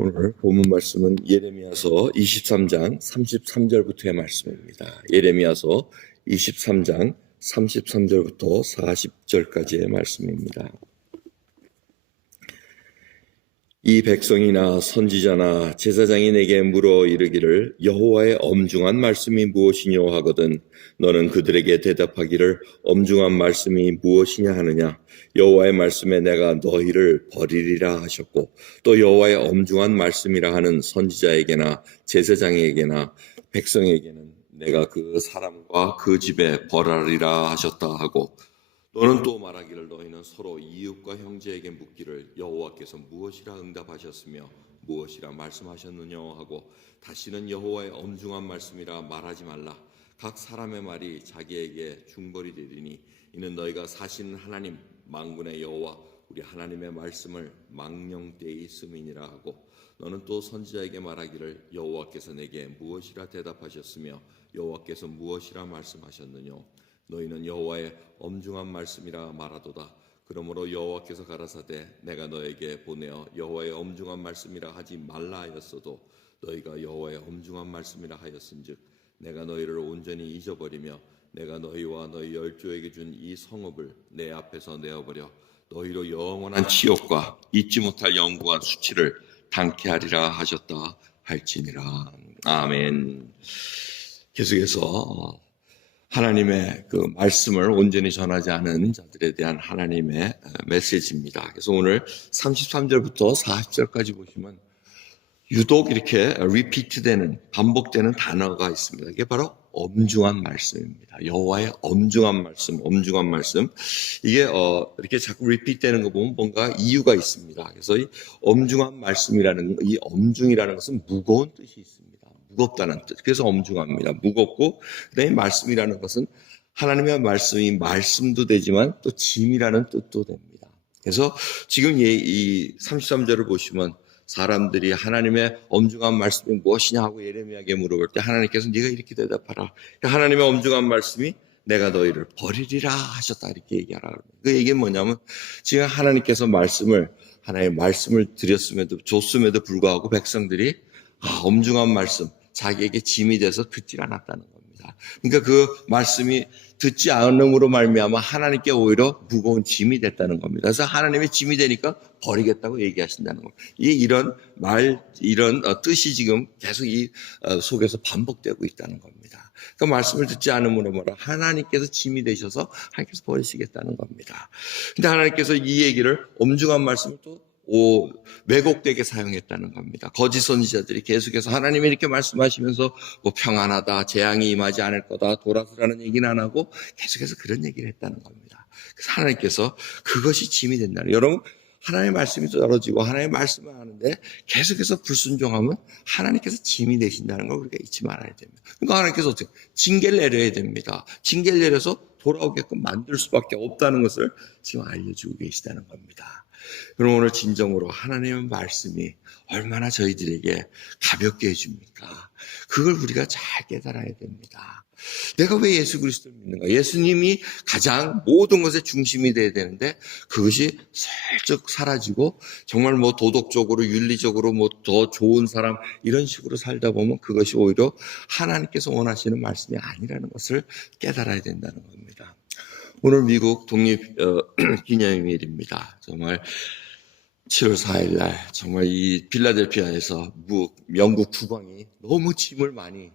오늘 본문 말씀은 예레미야서 23장 33절부터의 말씀입니다. 예레미야서 23장 33절부터 40절까지의 말씀입니다. 이 백성이나 선지자나 제사장이 내게 물어 이르기를 여호와의 엄중한 말씀이 무엇이뇨 하거든 너는 그들에게 대답하기를 엄중한 말씀이 무엇이냐 하느냐 여호와의 말씀에 내가 너희를 버리리라 하셨고 또 여호와의 엄중한 말씀이라 하는 선지자에게나 제사장에게나 백성에게는 내가 그 사람과 그 집에 벌하리라 하셨다 하고 너는 또 말하기를 너희는 서로 이웃과 형제에게 묻기를 여호와께서 무엇이라 응답하셨으며 무엇이라 말씀하셨느냐 하고 다시는 여호와의 엄중한 말씀이라 말하지 말라. 각 사람의 말이 자기에게 중벌이 되리니 이는 너희가 사시는 하나님 만군의 여호와 우리 하나님의 말씀을 망령되이 쓰미니라 하고 너는 또 선지자에게 말하기를 여호와께서 내게 무엇이라 대답하셨으며 여호와께서 무엇이라 말씀하셨느냐 너희는 여호와의 엄중한 말씀이라 말하도다. 그러므로 여호와께서 가라사대 내가 너에게 보내어 여호와의 엄중한 말씀이라 하지 말라 하였어도 너희가 여호와의 엄중한 말씀이라 하였은즉 내가 너희를 온전히 잊어버리며 내가 너희와 너희 열조에게 준 이 성읍을 내 앞에서 내어버려 너희로 영원한 치욕과 잊지 못할 영구한 수치를 당케 하리라 하셨다 할지니라. 아멘. 계속해서 하나님의 그 말씀을 온전히 전하지 않은 자들에 대한 하나님의 메시지입니다. 그래서 오늘 33절부터 40절까지 보시면 유독 이렇게 리피트되는 반복되는 단어가 있습니다. 이게 바로 엄중한 말씀입니다. 여호와의 엄중한 말씀, 엄중한 말씀. 이게 이렇게 자꾸 리피트되는 거 보면 뭔가 이유가 있습니다. 그래서 이 엄중한 말씀이라는 이 엄중이라는 것은 무거운 뜻이 있습니다. 무겁다는 뜻. 그래서 엄중합니다. 무겁고 그다음에 말씀이라는 것은 하나님의 말씀이 말씀도 되지만 또 짐이라는 뜻도 됩니다. 그래서 지금 이 33절을 보시면 사람들이 하나님의 엄중한 말씀이 무엇이냐 하고 예레미야에게 물어볼 때 하나님께서 네가 이렇게 대답하라. 하나님의 엄중한 말씀이 내가 너희를 버리리라 하셨다 이렇게 얘기하라. 그 얘기는 뭐냐면 지금 하나님께서 하나님의 말씀을 줬음에도 불구하고 백성들이 엄중한 말씀 자기에게 짐이 돼서 듣질 않았다는 겁니다. 그러니까 그 말씀이 듣지 않음으로 말미암아 하나님께 오히려 무거운 짐이 됐다는 겁니다. 그래서 하나님의 짐이 되니까 버리겠다고 얘기하신다는 겁니다. 이런 뜻이 지금 계속 이 속에서 반복되고 있다는 겁니다. 그 말씀을 듣지 않음으로 말하 하나님께서 짐이 되셔서 하나님께서 버리시겠다는 겁니다. 근데 하나님께서 이 얘기를 엄중한 말씀을 또 왜곡되게 사용했다는 겁니다. 거짓 선지자들이 계속해서 하나님이 이렇게 말씀하시면서 평안하다, 재앙이 임하지 않을 거다, 돌아서라는 얘기는 안 하고 계속해서 그런 얘기를 했다는 겁니다. 그래서 하나님께서 그것이 짐이 된다는. 여러분 하나님의 말씀이 떨어지고 하나님의 말씀을 하는데 계속해서 불순종하면 하나님께서 짐이 되신다는 걸 우리가 잊지 말아야 됩니다. 그러니까 하나님께서 어떻게 징계를 내려야 됩니다. 징계를 내려서 돌아오게끔 만들 수밖에 없다는 것을 지금 알려주고 계시다는 겁니다. 그럼 오늘 진정으로 하나님의 말씀이 얼마나 저희들에게 가볍게 해줍니까? 그걸 우리가 잘 깨달아야 됩니다. 내가 왜 예수 그리스도를 믿는가? 예수님이 가장 모든 것의 중심이 돼야 되는데 그것이 슬쩍 사라지고 정말 도덕적으로 윤리적으로 더 좋은 사람 이런 식으로 살다 보면 그것이 오히려 하나님께서 원하시는 말씀이 아니라는 것을 깨달아야 된다는 겁니다. 오늘 미국 독립 기념일입니다. 정말 7월 4일 날 정말 이 필라델피아에서 영국 국왕이 너무 짐을 많이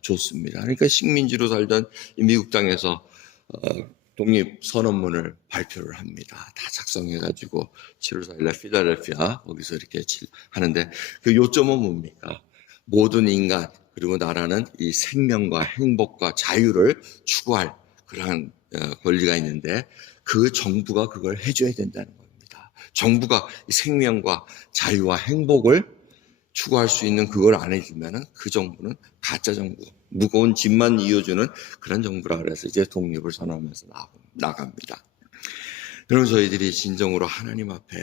줬습니다. 그러니까 식민지로 살던 이 미국 땅에서 독립 선언문을 발표를 합니다. 다 작성해가지고 7월 4일 날 필라델피아 거기서 이렇게 하는데 그 요점은 뭡니까? 모든 인간 그리고 나라는 이 생명과 행복과 자유를 추구할 그러한 권리가 있는데 그 정부가 그걸 해줘야 된다는 겁니다. 정부가 생명과 자유와 행복을 추구할 수 있는 그걸 안 해주면은 그 정부는 가짜 정부, 무거운 짐만 이어주는 그런 정부라 그래서 이제 독립을 선언하면서 나갑니다. 그럼 저희들이 진정으로 하나님 앞에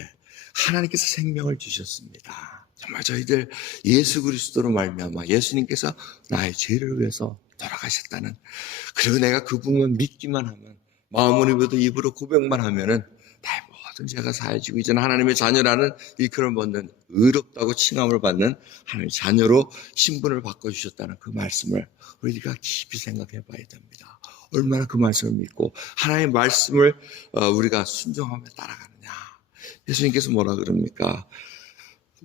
하나님께서 생명을 주셨습니다. 정말 저희들 예수 그리스도로 말미암아 예수님께서 나의 죄를 위해서 돌아가셨다는 그리고 내가 그분만 믿기만 하면 마음으로 입으로 고백만 하면은 나의 모든 죄가 사해지고 이제는 하나님의 자녀라는 일컬음 받는 의롭다고 칭함을 받는 하나님의 자녀로 신분을 바꿔주셨다는 그 말씀을 우리가 깊이 생각해 봐야 됩니다. 얼마나 그 말씀을 믿고 하나님의 말씀을 우리가 순종하며 따라가느냐. 예수님께서 뭐라 그럽니까?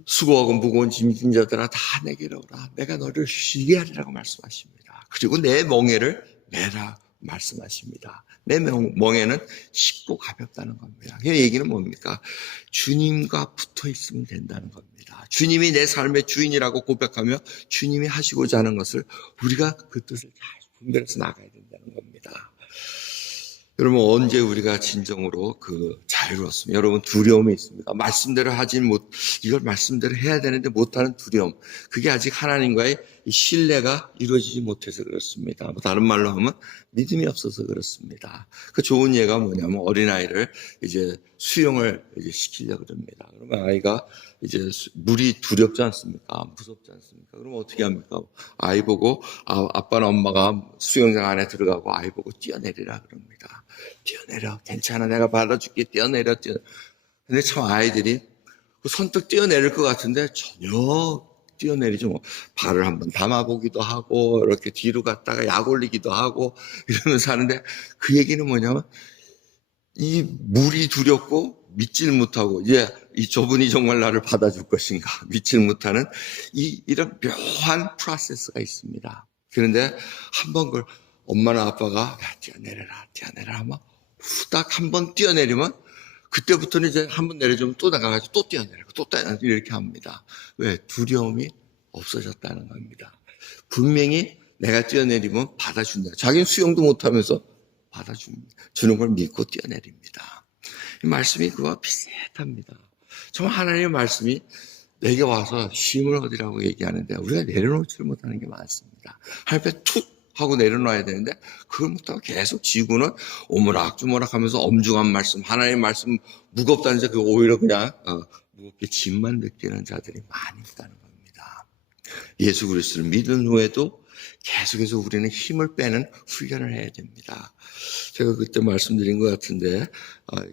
수고하고 무거운 짐진 자들아 다 내게로 오라. 내가 너를 쉬게 하리라고 말씀하십니다. 그리고 내 멍에를 매라 말씀하십니다. 내 멍에는 쉽고 가볍다는 겁니다. 그 얘기는 뭡니까? 주님과 붙어 있으면 된다는 겁니다. 주님이 내 삶의 주인이라고 고백하며 주님이 하시고자 하는 것을 우리가 그 뜻을 잘 분별해서 나가야 된다는 겁니다. 여러분, 언제 우리가 진정으로 자유로웠습니다. 여러분, 두려움이 있습니다. 말씀대로 이걸 말씀대로 해야 되는데 못하는 두려움. 그게 아직 하나님과의 신뢰가 이루어지지 못해서 그렇습니다. 다른 말로 하면 믿음이 없어서 그렇습니다. 그 좋은 예가 뭐냐면 어린아이를 이제 수영을 이제 시키려고 합니다. 그러면 아이가 이제 물이 두렵지 않습니까? 무섭지 않습니까? 그러면 어떻게 합니까? 아이 보고, 아빠나 엄마가 수영장 안에 들어가고 아이 보고 뛰어내리라 그럽니다. 뛰어내려. 괜찮아. 내가 받아줄게. 뛰어내려. 근데 참 아이들이 선뜻 뛰어내릴 것 같은데 전혀 뛰어내리지 뭐. 발을 한번 담아보기도 하고, 이렇게 뒤로 갔다가 약 올리기도 하고, 이러면서 하는데 그 얘기는 뭐냐면, 이 물이 두렵고 믿질 못하고, 이 저분이 정말 나를 받아줄 것인가, 믿질 못하는 이런 묘한 프로세스가 있습니다. 그런데 한번 그걸 엄마나 아빠가 뛰어내려라 하면 후딱 한번 뛰어내리면 그때부터는 이제 한번 내려주면 또 나가가지고 또 뛰어내리고 또 뛰어내리고 이렇게 합니다. 왜? 두려움이 없어졌다는 겁니다. 분명히 내가 뛰어내리면 받아준다. 자기는 수영도 못하면서 받아주는 걸 믿고 뛰어내립니다. 이 말씀이 그와 비슷합니다. 정말 하나님의 말씀이 내게 와서 쉼을 얻으라고 얘기하는데 우리가 내려놓지를 못하는 게 많습니다. 하나님 앞에 툭 하고 내려놔야 되는데 그걸 못하고 계속 지구는 오므락주머락 하면서 엄중한 말씀, 하나님의 말씀 무겁다는 그 오히려 그냥 무겁게 짐만 느끼는 자들이 많이 있다는 겁니다. 예수 그리스도를 믿은 후에도 계속해서 우리는 힘을 빼는 훈련을 해야 됩니다. 제가 그때 말씀드린 것 같은데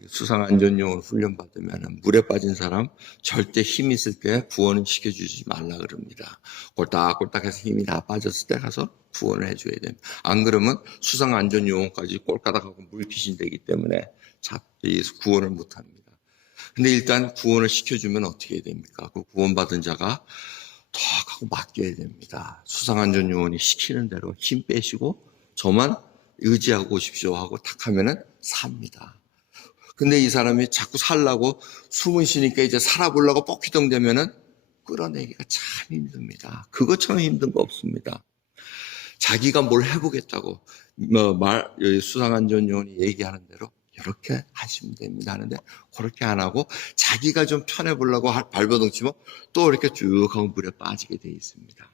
수상안전요원 훈련 받으면 물에 빠진 사람 절대 힘 있을 때 구원은 시켜주지 말라 그럽니다. 꼴딱꼴딱해서 힘이 다 빠졌을 때 가서 구원을 해줘야 됩니다. 안 그러면 수상안전요원까지 꼴까닥하고 물귀신 되기 때문에 구원을 못합니다. 근데 일단 구원을 시켜주면 어떻게 해야 됩니까? 그 구원받은 자가 턱 하고 맡겨야 됩니다. 수상안전요원이 시키는 대로 힘 빼시고 저만 의지하고 오십시오 하고 탁 하면은 삽니다. 근데 이 사람이 자꾸 살라고 숨을 쉬니까 이제 살아보려고 뻑기덩 되면은 끌어내기가 참 힘듭니다. 그것처럼 힘든 거 없습니다. 자기가 뭘 해보겠다고 수상안전요원이 얘기하는 대로 이렇게 하시면 됩니다 하는데 그렇게 안 하고 자기가 좀 편해보려고 발버둥 치면 또 이렇게 쭉 하고 물에 빠지게 돼 있습니다.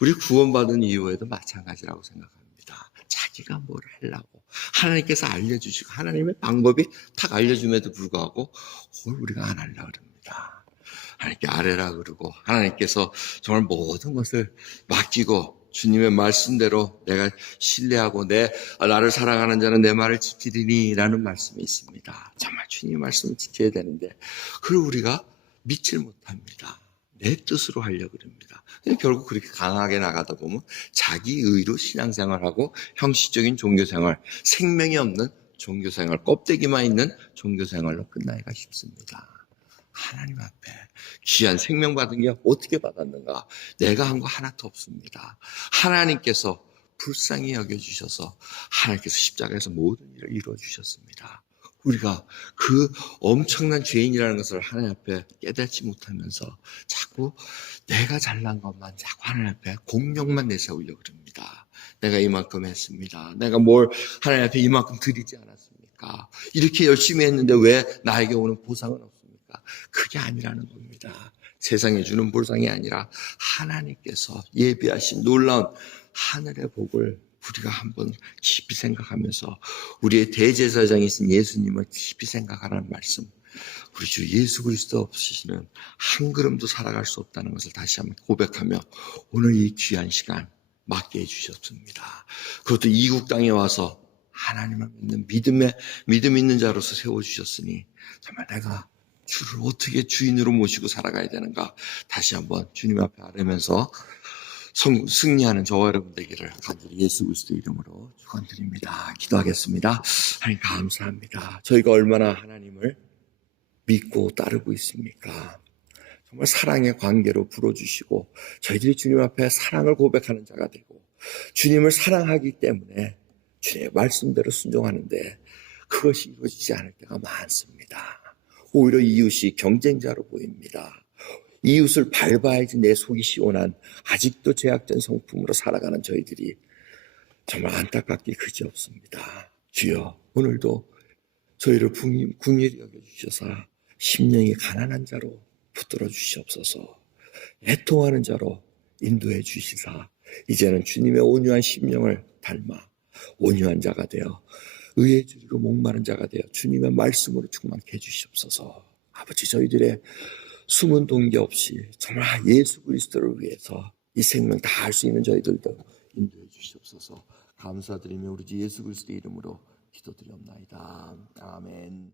우리 구원받은 이후에도 마찬가지라고 생각합니다. 자기가 뭘 하려고 하나님께서 알려주시고 하나님의 방법이 탁 알려줌에도 불구하고 그걸 우리가 안 하려고 합니다. 하나님께 아뢰라 그러고 하나님께서 정말 모든 것을 맡기고 주님의 말씀대로 내가 신뢰하고 나를 사랑하는 자는 내 말을 지키리니 라는 말씀이 있습니다. 정말 주님의 말씀을 지켜야 되는데 그걸 우리가 믿질 못합니다. 내 뜻으로 하려고 합니다. 결국 그렇게 강하게 나가다 보면 자기 의로 신앙생활하고 형식적인 종교생활, 생명이 없는 종교생활, 껍데기만 있는 종교생활로 끝나기가 쉽습니다. 하나님 앞에 귀한 생명 받은 게 어떻게 받았는가? 내가 한 거 하나도 없습니다. 하나님께서 불쌍히 여겨주셔서 하나님께서 십자가에서 모든 일을 이루어주셨습니다. 우리가 그 엄청난 죄인이라는 것을 하나님 앞에 깨닫지 못하면서 자꾸 내가 잘난 것만 자꾸 하나님 앞에 공력만 내세우려고 합니다. 내가 이만큼 했습니다. 내가 뭘 하나님 앞에 이만큼 드리지 않았습니까? 이렇게 열심히 했는데 왜 나에게 오는 보상은 없습니까? 그게 아니라는 겁니다. 세상에 주는 보상이 아니라 하나님께서 예비하신 놀라운 하늘의 복을 우리가 한번 깊이 생각하면서 우리의 대제사장이신 예수님을 깊이 생각하라는 말씀, 우리 주 예수 그리스도 없이는 한 걸음도 살아갈 수 없다는 것을 다시 한번 고백하며 오늘 이 귀한 시간 맡게 해주셨습니다. 그것도 이국 땅에 와서 하나님을 믿는 믿음 있는 자로서 세워주셨으니 정말 내가 주를 어떻게 주인으로 모시고 살아가야 되는가 다시 한번 주님 앞에 아뢰면서 승리하는 저와 여러분 되기를 간절히 예수 그리스도 이름으로 축원드립니다. 기도하겠습니다. 하나님 감사합니다. 저희가 얼마나 하나님을 믿고 따르고 있습니까? 정말 사랑의 관계로 불어주시고 저희들이 주님 앞에 사랑을 고백하는 자가 되고 주님을 사랑하기 때문에 주님의 말씀대로 순종하는데 그것이 이루어지지 않을 때가 많습니다. 오히려 이웃이 경쟁자로 보입니다. 이웃을 밟아야지 내 속이 시원한 아직도 죄악된 성품으로 살아가는 저희들이 정말 안타깝게 그지없습니다. 주여 오늘도 저희를 긍휼히 여겨주셔서 심령이 가난한 자로 붙들어 주시옵소서. 애통하는 자로 인도해 주시사 이제는 주님의 온유한 심령을 닮아 온유한 자가 되어 의에 줄이고 목마른 자가 되어 주님의 말씀으로 충만케 해주시옵소서. 아버지 저희들의 숨은 동기 없이 정말 예수 그리스도를 위해서 이 생명 다 할 수 있는 저희들도 인도해 주시옵소서. 감사드리며 우리 주 예수 그리스도의 이름으로 기도드리옵나이다. 아멘.